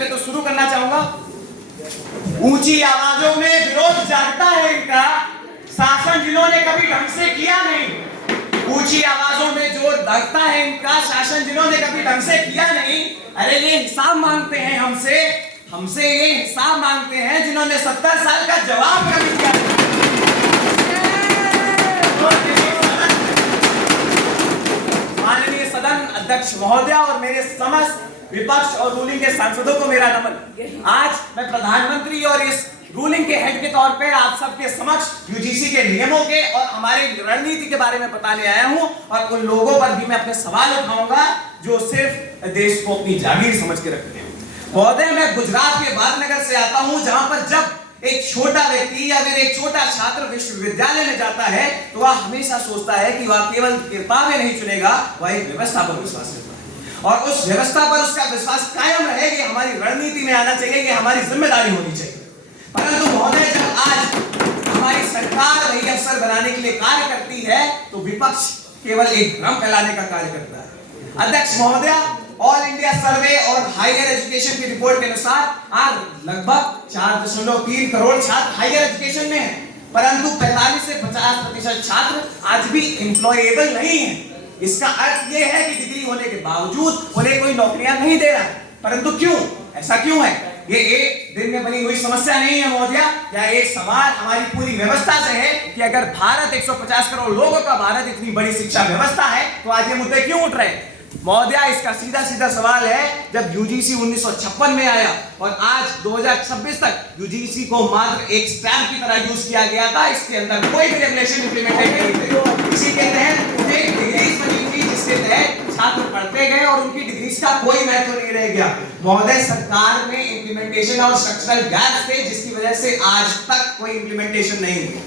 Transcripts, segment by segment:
करते तो शुरू करना चाहूंगा। ऊंची आवाजों में विरोध जागता है इनका, शासन जिन्होंने कभी ढंग से किया नहीं। ऊंची आवाजों में जो दगता है इनका, शासन जिन्होंने कभी ढंग से किया नहीं। अरे ये हिसाब मांगते हैं हमसे ये हिसाब मांगते हैं जिन्होंने 70 साल का जवाब कभी दिया नहीं। माननीय सदन अध्यक्ष महोदय और मेरे समस्त विपक्ष और रूलिंग के सांसदों को मेरा नमन। आज मैं प्रधानमंत्री और इस रूलिंग के हेड के तौर पे आप सबके समक्ष यूजीसी के नियमों के और हमारी रणनीति के बारे में बताने आया हूं, और उन लोगों पर भी मैं अपने सवाल उठाऊंगा जो सिर्फ देश को अपनी जागीर समझ के रखते हैं। महोदय, मैं गुजरात के वादनगर से आता हूं, जहां पर जब एक छोटा व्यक्ति या फिर एक छोटा छात्र विश्वविद्यालय में जाता है तो वह हमेशा सोचता है कि वह केवल किताबें नहीं चुनेगा, वह एक व्यवस्था पर विश्वास करता है, और उस व्यवस्था पर उसका विश्वास कायम रहे कि हमारी रणनीति में आना चाहिए, कि हमारी जिम्मेदारी होनी चाहिए। परंतु महोदय, जब आज हमारी सरकार वही अवसर बनाने के लिए कार्य करती है तो विपक्ष केवल एक भ्रम फैलाने का कार्य करता है। अध्यक्ष महोदय, ऑल इंडिया सर्वे और हायर एजुकेशन की रिपोर्ट के अनुसार आज लगभग 4.3 करोड़ छात्र हायर एजुकेशन में हैं, परंतु 45 से 50% छात्र आज भी एम्प्लॉयेबल नहीं है। इसका अर्थ यह है कि डिग्री होने के बावजूद उन्हें कोई नौकरियां नहीं दे रहा है। परंतु क्यों? ऐसा क्यों है? ये एक दिन में बनी हुई समस्या नहीं है महोदय, या एक सवाल हमारी पूरी व्यवस्था से है कि अगर भारत 150 करोड़ लोगों का भारत इतनी बड़ी शिक्षा व्यवस्था है तो आज ये मुद्दे क्यों उठ रहे हैं? महोदय, इसका सीधा सीधा सवाल है, जब यूजीसी 1956 में आया और आज 2026 तक यूजीसी को मात्र एक स्टैम्प की तरह यूज किया गया था, इसके अंदर कोई भी रेगुलेशन इंप्लीमेंटेड नहीं थे। इसी के तहत एक डिग्री बनी थी जिसके तहत छात्र पढ़ते गए और उनकी डिग्रीज का कोई महत्व नहीं रह गया। महोदय, सरकार में इंप्लीमेंटेशन और स्ट्रक्चरल गैप्स थे जिसकी वजह से आज तक कोई इंप्लीमेंटेशन नहीं हुई।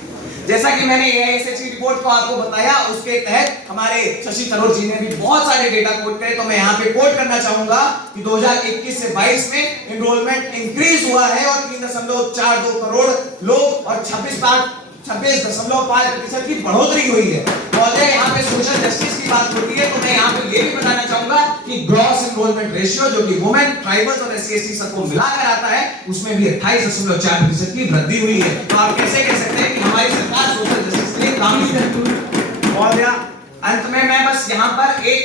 जैसा कि मैंने एआईएसएचई रिपोर्ट को आपको बताया, उसके तहत हमारे शशि थरूर जी ने भी बहुत सारे डेटा कोट करे, तो मैं यहाँ पे कोट करना चाहूंगा कि 2021 से 22 में एनरोलमेंट इंक्रीज हुआ है और 3.42 करोड़ लोग और 26.5% की बढ़ोतरी हुई है। महोदय, यहाँ पे सोशल जस्टिस की बात होती है तो मैं यहाँ पे ये भी बताना चाहूंगा कि ग्रॉस एनरोलमेंट रेशियो, जो कि वुमेन, ट्राइबल्स और एससी/एसटी सबको मिलाकर आता है, उसमें भी 28.4% की वृद्धि हुई है। तो आप कैसे कह सकते हैं कि हमारी सरकार सोशल जस्टिस के लिए काम नहीं कर रही? महोदय, अंत में मैं बस यहाँ पर एक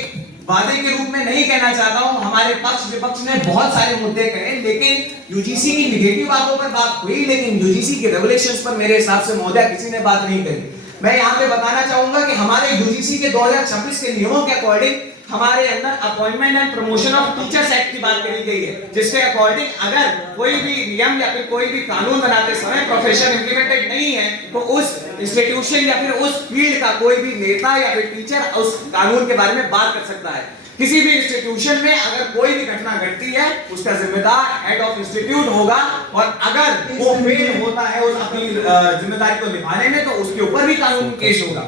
वादे के रूप में नहीं कहना चाहता हूं, हमारे पक्ष विपक्ष ने बहुत सारे मुद्दे कहे, लेकिन यूजीसी की निगेटिव बातों पर बात हुई, लेकिन यूजीसी के रेगुलेशंस पर मेरे हिसाब से महोदय किसी ने बात नहीं करी। मैं यहाँ पे बताना चाहूंगा कि हमारे यूजीसी के 2026 के नियमों के अकॉर्डिंग हमारे अंदर appointment and promotion of teachers act की बात करी गई है, जिसके अकॉर्डिंग अगर कोई भी नियम या फिर कोई भी कानून बनाते समय प्रोफेशन इंप्लीमेंटेड नहीं है तो उस इंस्टीट्यूशन या फिर उस फील्ड का कोई भी नेता या फिर टीचर उस कानून के बारे में बात कर सकता है। किसी भी इंस्टीट्यूशन में अगर कोई भी घटना घटती है उसका जिम्मेदार हेड ऑफ इंस्टीट्यूट होगा, और अगर वो फेल होता है उस अपनी जिम्मेदारी को निभाने में तो उसके ऊपर भी कानूनी केस होगा।